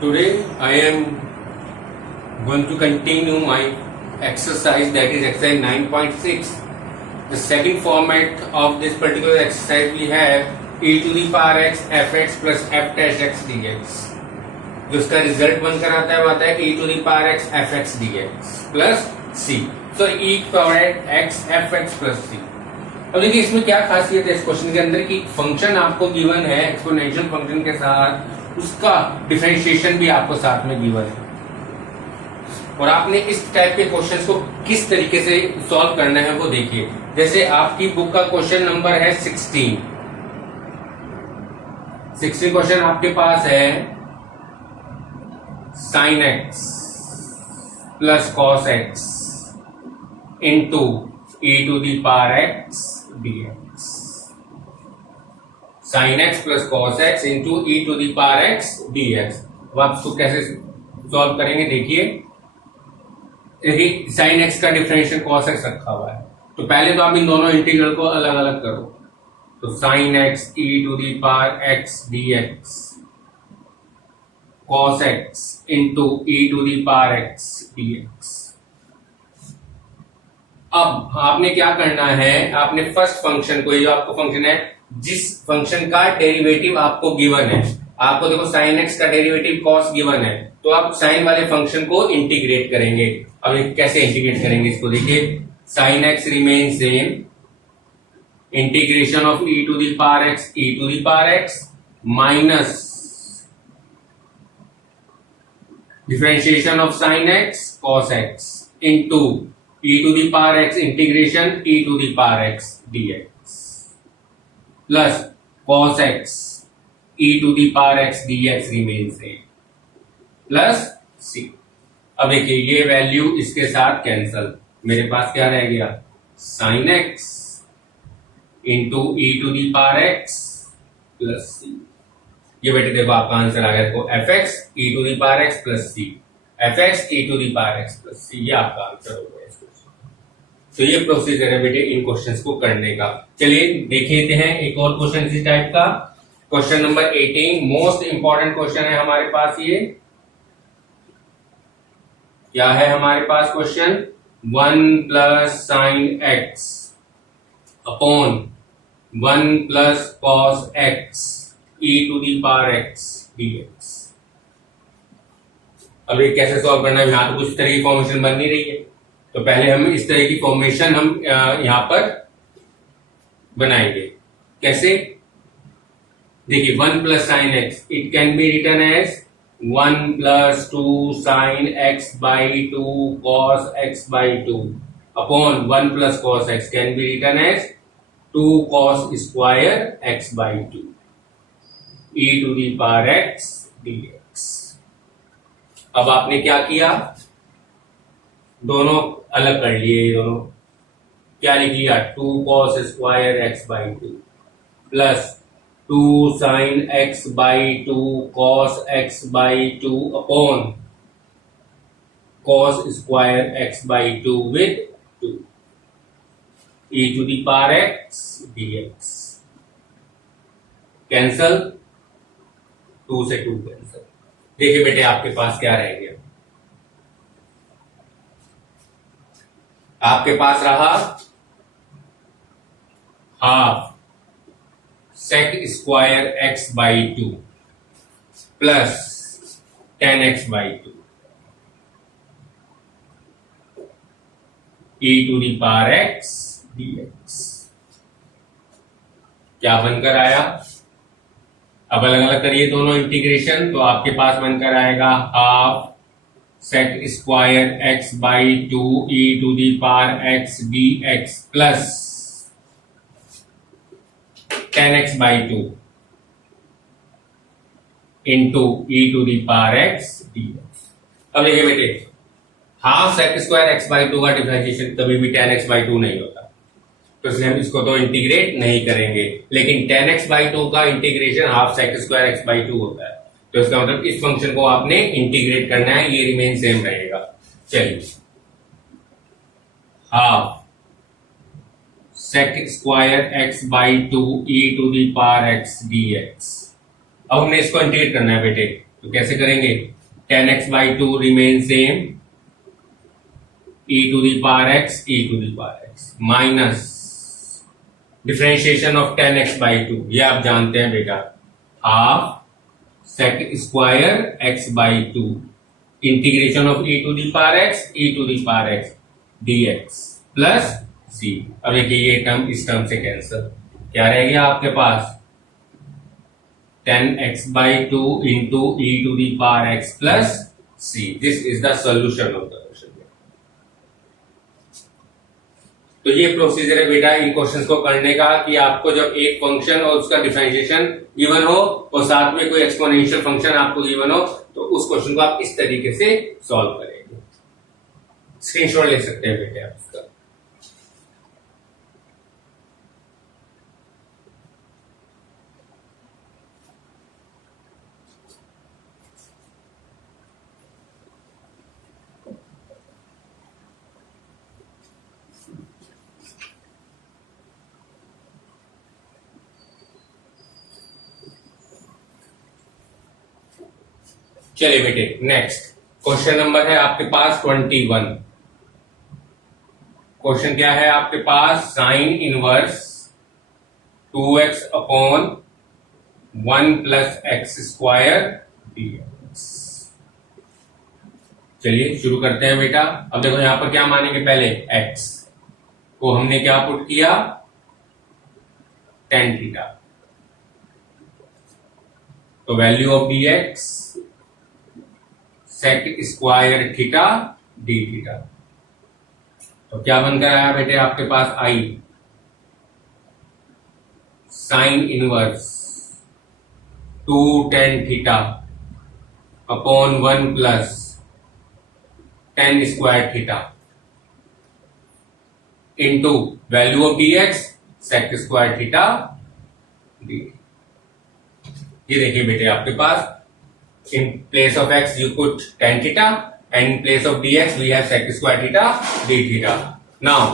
Today I am going to continue my exercise, that is exercise 9.6. The second format of this particular exercise we have e to the power x fx plus f dash x dx. जो इसका result बनकर आता है वो आता है e to the power x fx dx plus c. So e power x fx plus c. अब देखिए इसमें क्या खासियत है इस क्वेश्चन के अंदर कि फंक्शन आपको गिवन है एक्सपोनेंशियल फंक्शन के साथ, उसका डिफरेंशिएशन भी आपको साथ में गिवन है और आपने इस टाइप के क्वेश्चंस को किस तरीके से सॉल्व करना है वो देखिए। जैसे आपकी बुक का क्वेश्चन नंबर है 16 क्वेश्चन आपके पास है sin x plus cos x into e to the power x dx। sin x plus cos x into e to the power x dx। अब आप इसको कैसे सॉल्व करेंगे देखिए sin x का डिफरेंशियल cos x रखा हुआ है, तो पहले तो आप इन दोनों इंटीग्रल को अलग अलग करो। तो sin x e to the power x dx cos x into e to the power x dx। अब आपने क्या करना है, आपने फर्स्ट फंक्शन को, ये जो आपको फंक्शन है जिस फंक्शन का डेरिवेटिव आपको गिवन है, आपको देखो sin x का डेरिवेटिव cos गिवन है, तो आप sin वाले फंक्शन को इंटीग्रेट करेंगे। अब कैसे इंटीग्रेट करेंगे इसको देखिए, sin x remain same, integration of e to the power x minus differentiation of sin x cos x into e to the power x integration e to the power x dx plus cos x e to the power x dx remain same plus c। अब देखिए ये value इसके साथ cancel, मेरे पास क्या रह गया sin x into e to the power x plus c। ये बेटे देखो आपका आंसर आ गया, देखो fx e to the power x plus c, fx e to the power x plus c, ये आपका आंसर हो गया। तो ये प्रोसीजर है बेटे इन क्वेश्चंस को करने का। चलिए देख लेते हैं एक और क्वेश्चन इसी टाइप का, question number 18। Most important question है हमारे पास। ये क्या है हमारे पास question, 1 plus sine x upon 1 plus cos x e to the power x dx. अब ये कैसे सॉल्व करना है, यहां तो कुछ तरह की फॉर्मेशन बन नहीं रही है, तो पहले हम इस तरह की फॉर्मेशन हम यहां पर बनाएंगे। कैसे देखिए, 1 plus sine x it can be written as 1 plus 2 sine x by 2 cos x by 2 upon 1 plus cos x can be written as 2 cos square x by 2 e to the power x dx. अब आपने क्या किया, दोनों अलग कर लिए, ये दोनों क्या लिख लिया, 2 cos square x by 2 plus 2 sine x by 2 cos x by 2 upon cos square x by 2 with 2 e to the power x dx। Cancel, 2 से 2 कैंसल। देखिए बेटे आपके पास क्या रह गया, आपके पास रहा half sec square x by 2 plus 10x by 2 e to the power x dx। क्या बनकर आया, अब अलग अलग करिए दोनों इंटीग्रेशन, तो आपके पास बनकर आएगा half sec square x by 2 e to the power x d x plus 10x by 2 into e to the power x d x. अब देखिए बेटे, half sec square x by 2 का डिफरेंशिएशन कभी भी 10x बाई 2 नहीं होता, तो इसलिए हम इसको तो इंटीग्रेट नहीं करेंगे, लेकिन 10x बाई 2 का integration half sec square x by 2 होता है, तो इसका मतलब इस फंक्शन को आपने इंटीग्रेट करना है, ये रिमेन सेम रहेगा। चलिए, half sec square x by 2 e to the power x dx. अब हमने इसको इंटीग्रेट करना है बेटे, तो कैसे करेंगे, 10x/2 remain same, e to the power x minus differentiation of 10x/2, ये आप जानते हैं बेटा, half sec square x/2 integration of e to the power x dx plus c। अब देखिए ये टर्म इस टर्म से कैंसिल, क्या रह गया आपके पास, 10x/2 into e to the power x plus c। This is the solution of the question. तो ये प्रोसीजर है बेटा इन क्वेश्चंस को करने का, कि आपको जब एक फंक्शन और उसका डिफरेंशिएशन गिवन हो और साथ में कोई एक्सपोनेंशियल फंक्शन आपको गिवन हो, तो उस क्वेश्चन को आप इस तरीके से सॉल्व करेंगे। स्क्रीनशॉट ले सकते हैं बेटे आप इसका। चलिए बेटे नेक्स्ट क्वेश्चन नंबर है आपके पास 21। क्वेश्चन क्या है आपके पास, sine inverse 2x upon 1 plus x square dx। चलिए शुरू करते हैं बेटा। अब देखो यहां पर क्या मानेंगे, पहले x को हमने क्या पुट किया, tan थीटा, तो value of dx sec square theta d theta. तो क्या बनकर आया बेटे आपके पास, I sine inverse 2 tan theta upon 1 plus tan square theta into value of dx sec square theta d. ये देखिए बेटे आपके पास, in place of x you put tan theta and in place of dx we have sec square theta d theta. Now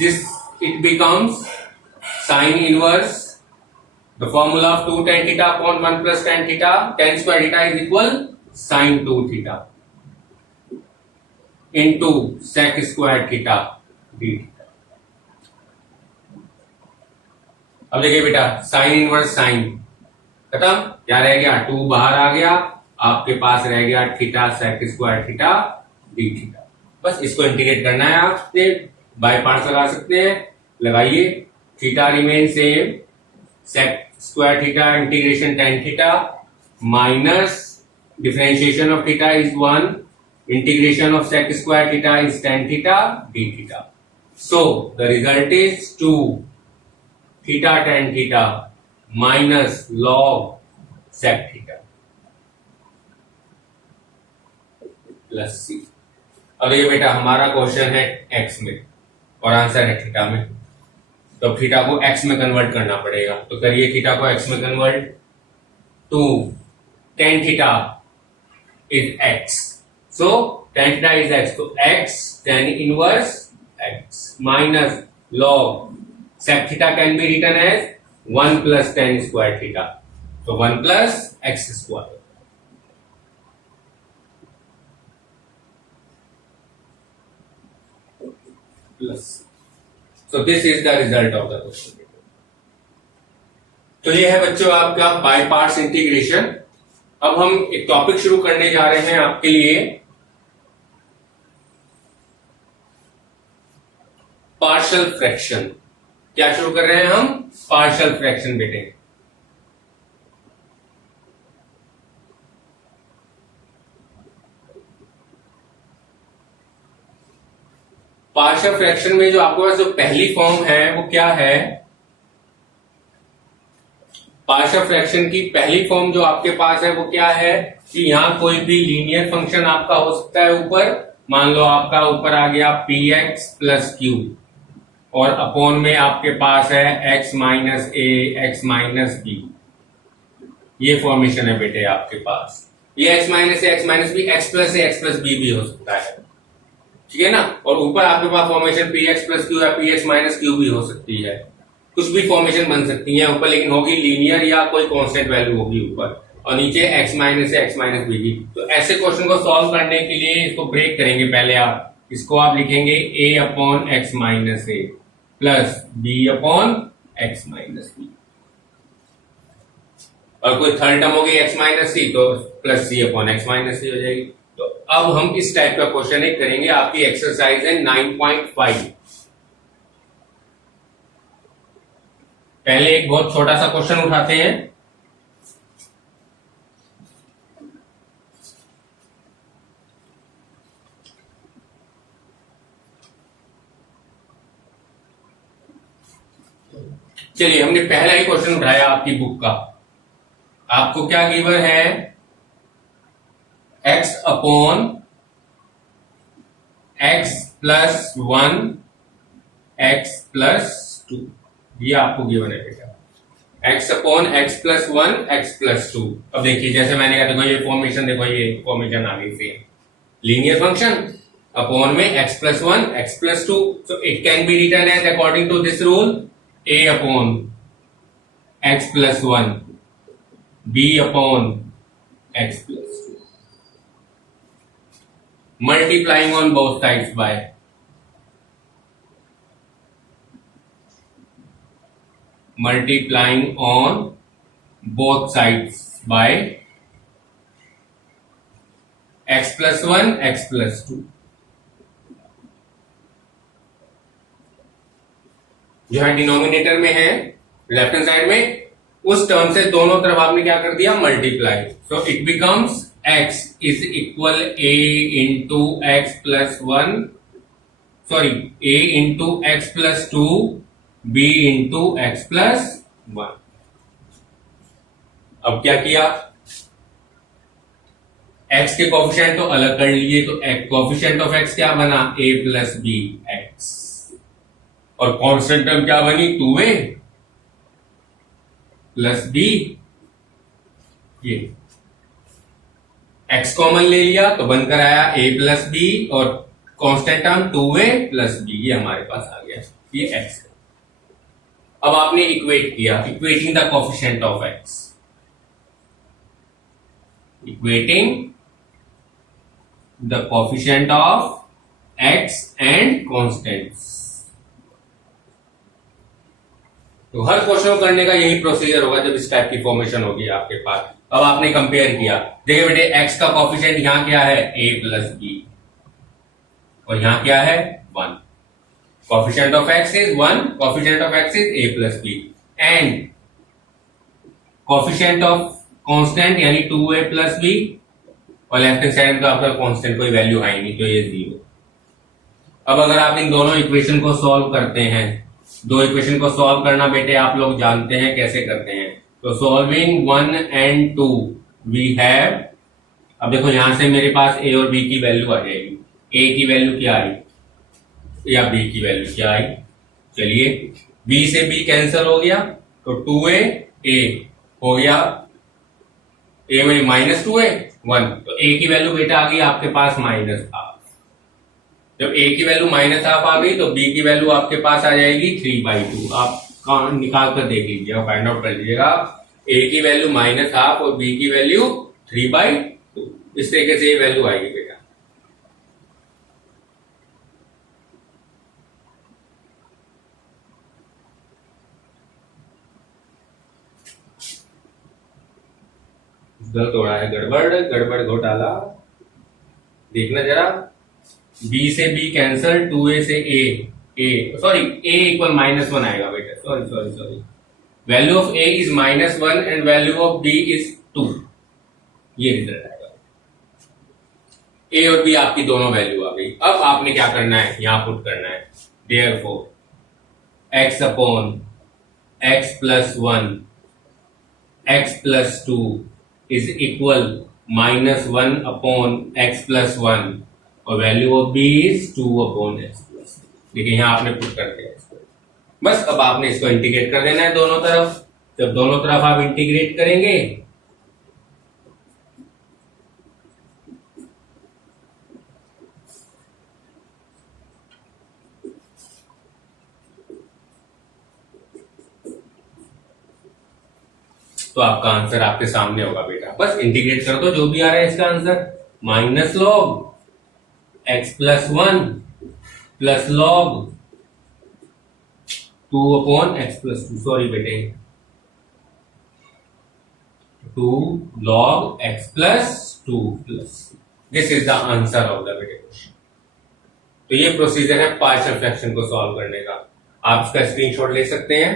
this it becomes sin inverse, the formula of 2 tan theta upon 1 plus tan theta, tan square theta is equal sin 2 theta into sec square theta d theta। अब देखिए बेटा sin inverse sin खत्म, क्या रह गया, 2 बाहर आ गया, आपके पास रह गया theta sec square theta d theta. बस इसको इंटीग्रेट करना है, आपने बाय पार्ट्स लगा सकते हैं, लगाइए, theta remain same, sec square theta integration tan theta minus differentiation of theta is 1, integration of sec square theta is tan theta d theta. So the result is 2 theta tan theta minus log sec theta plus C. अब ये बेटा हमारा question है x में और answer है theta में, तो थीटा को एक्स में कन्वर्ट करना पड़ेगा। तो करिए थीटा को एक्स में convert, to tan theta is x, so tan theta is x, तो x tan inverse x minus log sec theta can be written as 1 plus tan square theta, तो 1 plus x square plus. So this is the result of the question. तो ये है बच्चों आपका by parts integration. अब हम एक topic शुरू करने जा रहे हैं आपके लिए, पार्शियल फ्रैक्शन। क्या शुरू कर रहे हैं हम, पार्शियल फ्रैक्शन बेटे। पार्शियल फ्रैक्शन में जो आपके पास जो पहली फॉर्म है वो क्या है, पार्शियल फ्रैक्शन की पहली फॉर्म जो आपके पास है वो क्या है, कि यहां कोई भी लीनियर फंक्शन आपका हो सकता है ऊपर, मान लो आपका ऊपर आ गया px प्लस क्यू और अपॉन में आपके पास है x minus a x minus b. ये फॉर्मेशन है बेटे आपके पास, ये x minus a x minus b, x plus a x plus b भी हो सकता है, ठीक है ना। और ऊपर आपके पास फॉर्मेशन px प्लस क्यू या px माइनस क्यू भी हो सकती है, कुछ भी फॉर्मेशन बन सकती है ऊपर, लेकिन होगी लीनियर या कोई कांस्टेंट वैल्यू होगी ऊपर। और नीचे x माइनस है x माइनस बी की। तो ऐसे क्वेश्चन को सॉल्व करने के लिए इसको ब्रेक करेंगे। पहले इसको आप लिखेंगे a upon x minus a plus b upon x minus b, और कोई थर्ड टर्म होगी x माइनस सी तो plus c upon x minus c हो जाएगी। तो अब हम इस टाइप का क्वेश्चन एक करेंगे। आपकी एक्सरसाइज है 9.5। पहले एक बहुत छोटा सा क्वेश्चन उठाते हैं। चलिए, हमने पहला ही क्वेश्चन उठाया आपकी बुक का। आपको क्या गिवन है? x upon x plus 1 x plus 2, ये आपको गिवन है बेटा। x upon x plus 1 x plus 2। अब देखिए, जैसे मैंने कहा, देखो ये फॉर्मेशन, देखो ये फॉर्मेशन आ गई सेम। लीनियर फंक्शन अपॉन में x plus 1 x plus 2, so it can be written as according to this rule a upon x plus 1 b upon x plus 2, multiplying on both sides by x plus 1 x plus 2। जो है denominator में है left hand side में, उस term से दोनों तरफ आपने क्या कर दिया? Multiply. So it becomes x is equal a into x plus 1, sorry, a into x plus 2 b into x plus 1। अब क्या किया? x के कोफिशिएंट तो अलग कर लिए, तो कोफिशिएंट ऑफ x क्या बना? a प्लस बी एक्स, और कांस्टेंट टर्म क्या बनी? 2a plus b. ये x कॉमन ले लिया तो बनकर आया a प्लस बी, और constant term 2a plus b, ये हमारे पास आ गया, ये x है। अब आपने इक्वेट किया, equating the coefficient of x, equating the coefficient of x and constants. तो हर क्वेश्चन करने का यही प्रोसीजर होगा जब इस टाइप की फॉर्मेशन होगी आपके पास। अब आपने कंपेयर किया, देखिए बेटे, x का कोफिशिएंट यहां क्या है? a प्लस बी, और यहां क्या है? 1। Coefficient of x is 1, coefficient of x is a plus b, and coefficient of constant यानी 2a प्लस बी, और लेफ्ट हैंड साइड में आपका कांस्टेंट कोई वैल्यू है नहीं, तो ये 0। अब अगर आप इन दोनों इक्वेशन को सॉल्व करते हैं, दो इक्वेशन को सॉल्व करना बेटे आप लोग जानते हैं कैसे करते हैं। तो सॉल्विंग 1 एंड 2 वी हैव, अब देखो यहां से मेरे पास a और b की वैल्यू आ जाएगी। a की वैल्यू क्या आई या b की वैल्यू क्या आई? चलिए, b से b कैंसिल हो गया, तो 2a a हो गया, a में माइनस 2a 1, तो a की वैल्यू बेटा आ गई आपके पास -1/2। जब a की वैल्यू -1/2 आ गई तो b की वैल्यू आपके पास आ जाएगी 3/2। आप निकाल कर देख लीजिएगा, फाइंड आउट कर लीजिएगा। a की वैल्यू -1/2 और b की वैल्यू 3/2, इस तरीके से ये वैल्यू आएगी बेटा। गलत हो रहा है, गड़बड़ गड़बड़ घोटाला। देखना जरा, b से b कैंसल, 2a से a सॉरी a इक्वल -1 आएगा बेटा, sorry. Value of a is -1 and value of b is 2, ये रिजल्ट आएगा। a और b आपकी दोनों वैल्यू आ गई। अब आपने क्या करना है? यहां पुट करना है, therefore x upon x plus 1 x plus 2 is equal -1 upon x plus 1, और value of b is 2 upon x plus. देखिए यहां आपने पुट कर दिया इसको। बस अब आपने इसको इंटीग्रेट कर देना है दोनों तरफ। जब दोनों तरफ आप इंटीग्रेट करेंगे तो आपका आंसर आपके सामने होगा बेटा। बस इंटीग्रेट कर दो जो भी आ रहा है इसका answer. Minus log x plus 1 plus log 2 upon x plus 2, sorry बेटे 2 log x plus 2 plus, this is the answer of the question। तो ये प्रोसीजर है पार्शियल फ्रैक्शन को सॉल्व करने का। आप इसका स्क्रीनशॉट ले सकते हैं